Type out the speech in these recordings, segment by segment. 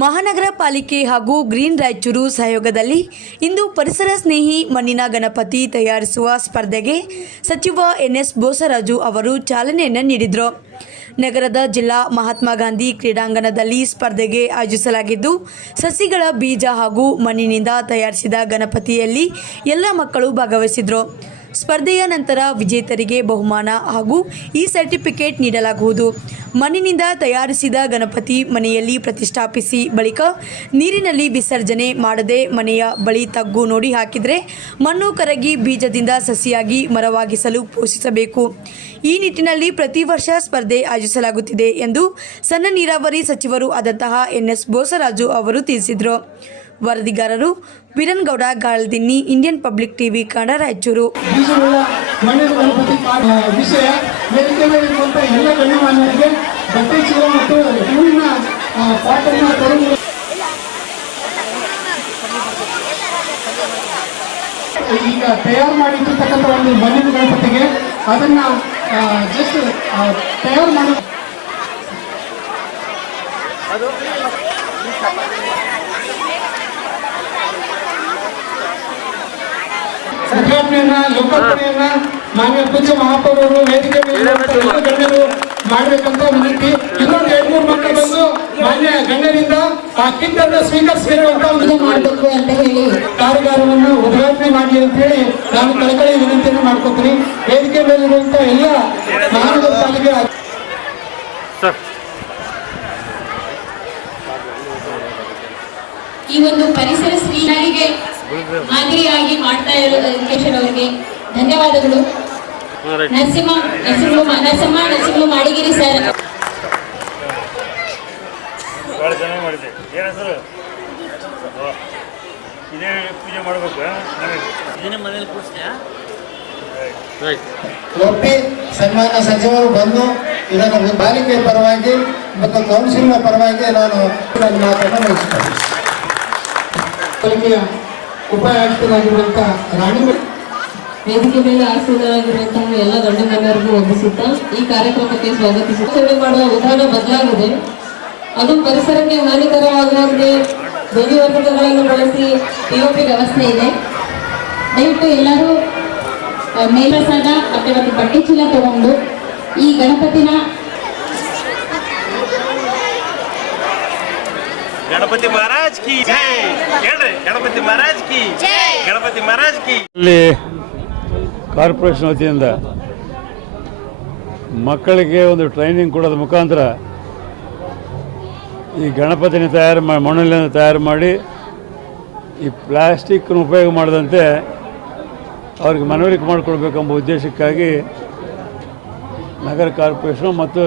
ಮಹಾನಗರ ಪಾಲಿಕೆ ಹಾಗೂ ಗ್ರೀನ್ ರಾಯಚೂರು ಸಹಯೋಗದಲ್ಲಿ ಇಂದು ಪರಿಸರ ಸ್ನೇಹಿ ಮಣ್ಣಿನ ಗಣಪತಿ ತಯಾರಿಸುವ ಸ್ಪರ್ಧೆಗೆ ಸಚಿವ ಎನ್ಎಸ್ ಬೋಸರಾಜು ಅವರು ಚಾಲನೆಯನ್ನು ನೀಡಿದರು. ನಗರದ ಜಿಲ್ಲಾ ಮಹಾತ್ಮ ಗಾಂಧಿ ಕ್ರೀಡಾಂಗಣದಲ್ಲಿ ಸ್ಪರ್ಧೆಗೆ ಆಯೋಜಿಸಲಾಗಿದ್ದು, ಸಸಿಗಳ ಬೀಜ ಹಾಗೂ ಮಣ್ಣಿನಿಂದ ತಯಾರಿಸಿದ ಗಣಪತಿಯಲ್ಲಿ ಎಲ್ಲ ಮಕ್ಕಳು ಭಾಗವಹಿಸಿದರು. ಸ್ಪರ್ಧೆಯ ನಂತರ ವಿಜೇತರಿಗೆ ಬಹುಮಾನ ಹಾಗೂ ಈ ಸರ್ಟಿಫಿಕೇಟ್ ನೀಡಲಾಗುವುದು. ಮಣ್ಣಿನಿಂದ ತಯಾರಿಸಿದ ಗಣಪತಿ ಮನೆಯಲ್ಲಿ ಪ್ರತಿಷ್ಠಾಪಿಸಿ ಬಳಿಕ ನೀರಿನಲ್ಲಿ ವಿಸರ್ಜನೆ ಮಾಡದೆ ಮನೆಯ ಬಳಿ ತಗ್ಗು ನೋಡಿ ಹಾಕಿದರೆ ಮಣ್ಣು ಕರಗಿ ಬೀಜದಿಂದ ಸಸಿಯಾಗಿ ಮರವಾಗಿಸಲು ಪೋಷಿಸಬೇಕು. ಈ ನಿಟ್ಟಿನಲ್ಲಿ ಪ್ರತಿ ವರ್ಷ ಸ್ಪರ್ಧೆ ಆಯೋಜಿಸಲಾಗುತ್ತಿದೆ ಎಂದು ಸಣ್ಣ ನೀರಾವರಿ ಸಚಿವರು ಆದಂತಹ ಎನ್ಎಸ್ ಬೋಸರಾಜು ಅವರು ತಿಳಿಸಿದರು. ವರದಿಗಾರರು Veeranagouda Galadinni, Indian public TV Kannada, Raichur. ಈಗ ತಯಾರು ಮಾಡಿರ್ತಕ್ಕಂಥ ಒಂದು ಮಣ್ಣಿನ ಗಣಪತಿಗೆ ಅದನ್ನ ಜಸ್ಟ್ ತಯಾರು ಮಾಡಿ ಉದ್ಘಾಟನೆಯನ್ನ ಲೋಕಾರ್ಪಣೆಯನ್ನ ಮಾನ್ಯ ಪೂಜ್ಯ ಮಹಾಪೌರರು ವೇದಿಕೆ ಮೇಲೆ ಗಣ್ಯರು ಮಾಡ್ಬೇಕಂತ ವಿನಂತಿ. ಇನ್ನೊಂದು 2-3 ಮಕ್ಕಳು ಬಂದು ಮಾನ್ಯ ಗಣ್ಯರಿಂದ ಆ ಕಿಟ್ ಅನ್ನು ಸ್ವೀಕರಿಸಬೇಕು ಅಂತ ಮಾಡಬೇಕು ಅಂತ ಹೇಳಿ ಕಾರ್ಯಾಗಾರವನ್ನು ಉದ್ಘಾಟನೆ ಮಾಡಿ ಅಂತ ಹೇಳಿ ನಾನು ಕಳಕಳಿ ವಿನಂತಿಯನ್ನು ಮಾಡ್ಕೊತೀನಿ. ವೇದಿಕೆ ಮೇಲಿರುವಂತ ಎಲ್ಲ ಮಹಾನಗರ ಪಾಲಿಕೆ ಈ ಒಂದು ಪರಿಸರ ಸ್ನೇಹಿಗೆ ಮಾದರಿಯಾಗಿ ಮಾಡ್ತಾ ಇರೋ ವೆಂಕಟೇಶ್ವರ ಅವರಿಗೆ ಧನ್ಯವಾದಗಳು. ನರಸಿಂಹ ಮಾಡಿಗಿರಿ ಸರ್. ಒಪ್ಪಿ ಸನ್ಮಾನ್ಯ ಸಚಿವರು ಬಂದು ಇದನ್ನು ಪಾಲಿಕೆ ಪರವಾಗಿ ಮತ್ತು ಕೌನ್ಸಿಲ್ನ ಪರವಾಗಿ ನಾನು ನನ್ನ ಮಾತನ್ನು ಮುಗಿಸ್ತೇನೆ. ಪಾಲಿಕೆಯ ಉಪಾಯುಕ್ತರಾಗಿರುವಂತಹ ರಾಣಿ ವೇದಿಕೆ ಮೇಲೆ ಆಸೀನರಾಗಿರುವಂತಹ ಎಲ್ಲ ಗಣ್ಯ ಗಣ್ಯರಿಗೂ ವಂದಿಸುತ್ತಾ ಈ ಕಾರ್ಯಕ್ರಮಕ್ಕೆ ಸ್ವಾಗತಿಸುತ್ತೇವೆ. ಮಾಡುವ ವಿಧಾನ ಬದಲಾಗಿದೆ. ಅದು ಪರಿಸರಕ್ಕೆ ಹಾನಿಕರವಾಗುವಂತೆ ಧ್ವನಿವರ್ಧಕಗಳನ್ನು ಬಳಸಿ ಪಿಒಪಿ ವ್ಯವಸ್ಥೆ ಇದೆ. ದಯವಿಟ್ಟು ಎಲ್ಲರೂ ಮೇಲ್ಪ್ರಸಾದ ಮತ್ತೆ ಒಂದು ಬಟ್ಟೆ ಚೀಲ ತಗೊಂಡು ಈ ಗಣಪತಿನ ಗಣಪತಿ ಮಹಾರಾಜ್ ಕಿ ಜೈ ಹೇಳ್ರಿ. ಗಣಪತಿ ಮಹಾರಾಜ್ ಕಿ ಜೈ. ಗಣಪತಿ ಮಹಾರಾಜ್ ಕಿ. ಇಲ್ಲಿ ಕಾರ್ಪೊರೇಷನ್ ವತಿಯಿಂದ ಮಕ್ಕಳಿಗೆ ಒಂದು ಟ್ರೈನಿಂಗ್ ಕೊಡೋದ ಮುಖಾಂತರ ಈ ಗಣಪತಿನ ಮಣ್ಣಲ್ಲಿಂದ ತಯಾರು ಮಾಡಿ ಈ ಪ್ಲಾಸ್ಟಿಕ್ನ ಉಪಯೋಗ ಮಾಡದಂತೆ ಅವ್ರಿಗೆ ಮನವರಿಕೆ ಮಾಡಿಕೊಡ್ಬೇಕೆಂಬ ಉದ್ದೇಶಕ್ಕಾಗಿ ನಗರ ಕಾರ್ಪೊರೇಷನು ಮತ್ತು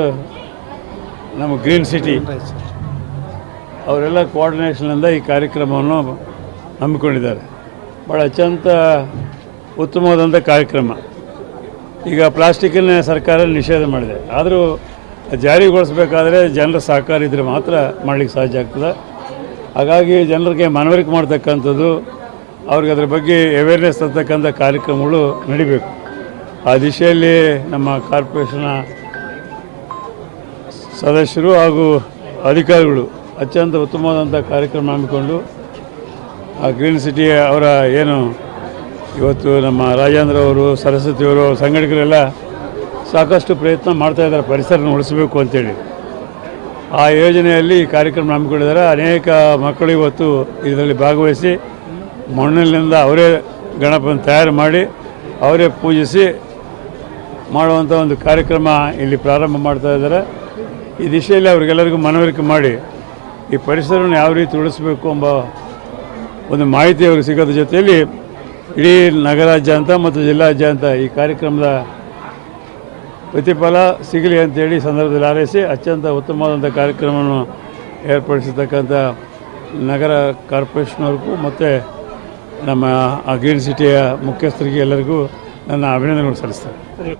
ನಮ್ಮ ಗ್ರೀನ್ ಸಿಟಿ ಅವರೆಲ್ಲ ಕೋಆರ್ಡಿನೇಷನ್ನಿಂದ ಈ ಕಾರ್ಯಕ್ರಮವನ್ನು ಹಮ್ಮಿಕೊಂಡಿದ್ದಾರೆ. ಭಾಳ ಅತ್ಯಂತ ಉತ್ತಮವಾದಂಥ ಕಾರ್ಯಕ್ರಮ. ಈಗ ಪ್ಲಾಸ್ಟಿಕ್ಕನ್ನೇ ಸರ್ಕಾರ ನಿಷೇಧ ಮಾಡಿದೆ, ಆದರೂ ಜಾರಿಗೊಳಿಸಬೇಕಾದ್ರೆ ಜನರ ಸಹಕಾರ ಇದ್ದರೆ ಮಾತ್ರ ಮಾಡಲಿಕ್ಕೆ ಸಾಧ್ಯ ಆಗ್ತದೆ. ಹಾಗಾಗಿ ಜನರಿಗೆ ಮನವರಿಕೆ ಮಾಡ್ತಕ್ಕಂಥದ್ದು, ಅವ್ರಿಗೆ ಅದ್ರ ಬಗ್ಗೆ ಅವೇರ್ನೆಸ್ ತರ್ತಕ್ಕಂಥ ಕಾರ್ಯಕ್ರಮಗಳು ನಡಿಬೇಕು. ಆ ದಿಶೆಯಲ್ಲಿ ನಮ್ಮ ಕಾರ್ಪೊರೇಷನ್ನ ಸದಸ್ಯರು ಹಾಗೂ ಅಧಿಕಾರಿಗಳು ಅತ್ಯಂತ ಉತ್ತಮವಾದಂಥ ಕಾರ್ಯಕ್ರಮ ಹಮ್ಮಿಕೊಂಡು ಆ ಗ್ರೀನ್ ಸಿಟಿ ಅವರ ಏನು ಇವತ್ತು ನಮ್ಮ ರಾಜೇಂದ್ರ ಅವರು, ಸರಸ್ವತಿಯವರು, ಸಂಘಟಕರೆಲ್ಲ ಸಾಕಷ್ಟು ಪ್ರಯತ್ನ ಮಾಡ್ತಾಯಿದ್ದಾರೆ ಪರಿಸರನ ಉಳಿಸಬೇಕು ಅಂತೇಳಿ. ಆ ಯೋಜನೆಯಲ್ಲಿ ಈ ಕಾರ್ಯಕ್ರಮ ಹಮ್ಮಿಕೊಂಡಿದ್ದಾರೆ. ಅನೇಕ ಮಕ್ಕಳು ಇವತ್ತು ಇದರಲ್ಲಿ ಭಾಗವಹಿಸಿ ಮಣ್ಣಿನಿಂದ ಅವರೇ ಗಣಪನ ತಯಾರು ಮಾಡಿ ಅವರೇ ಪೂಜಿಸಿ ಮಾಡುವಂಥ ಒಂದು ಕಾರ್ಯಕ್ರಮ ಇಲ್ಲಿ ಪ್ರಾರಂಭ ಮಾಡ್ತಾ ಇದ್ದಾರೆ. ಈ ದಿಶೆಯಲ್ಲಿ ಅವರಿಗೆಲ್ಲರಿಗೂ ಮನವರಿಕೆ ಮಾಡಿ ಈ ಪರಿಸರವನ್ನು ಯಾವ ರೀತಿ ಉಳಿಸಬೇಕು ಎಂಬ ಒಂದು ಮಾಹಿತಿ ಅವ್ರಿಗೆ ಸಿಗೋದ್ರ ಜೊತೆಯಲ್ಲಿ ಇಡೀ ನಗರಾದ್ಯಂತ ಮತ್ತು ಜಿಲ್ಲಾದ್ಯಂತ ಈ ಕಾರ್ಯಕ್ರಮದ ಪ್ರತಿಫಲ ಸಿಗಲಿ ಅಂತೇಳಿ ಸಂದರ್ಭದಲ್ಲಿ ಹಾರೈಸಿ ಅತ್ಯಂತ ಉತ್ತಮವಾದಂಥ ಕಾರ್ಯಕ್ರಮವನ್ನು ಏರ್ಪಡಿಸಿರ್ತಕ್ಕಂಥ ನಗರ ಕಾರ್ಪೊರೇಷನ್ವರೆಗೂ ಮತ್ತು ನಮ್ಮ ಗ್ರೀನ್ ಸಿಟಿಯ ಮುಖ್ಯಸ್ಥರಿಗೆ ಎಲ್ಲರಿಗೂ ನನ್ನ ಅಭಿನಂದನೆಗಳು ಸಲ್ಲಿಸ್ತೇನೆ.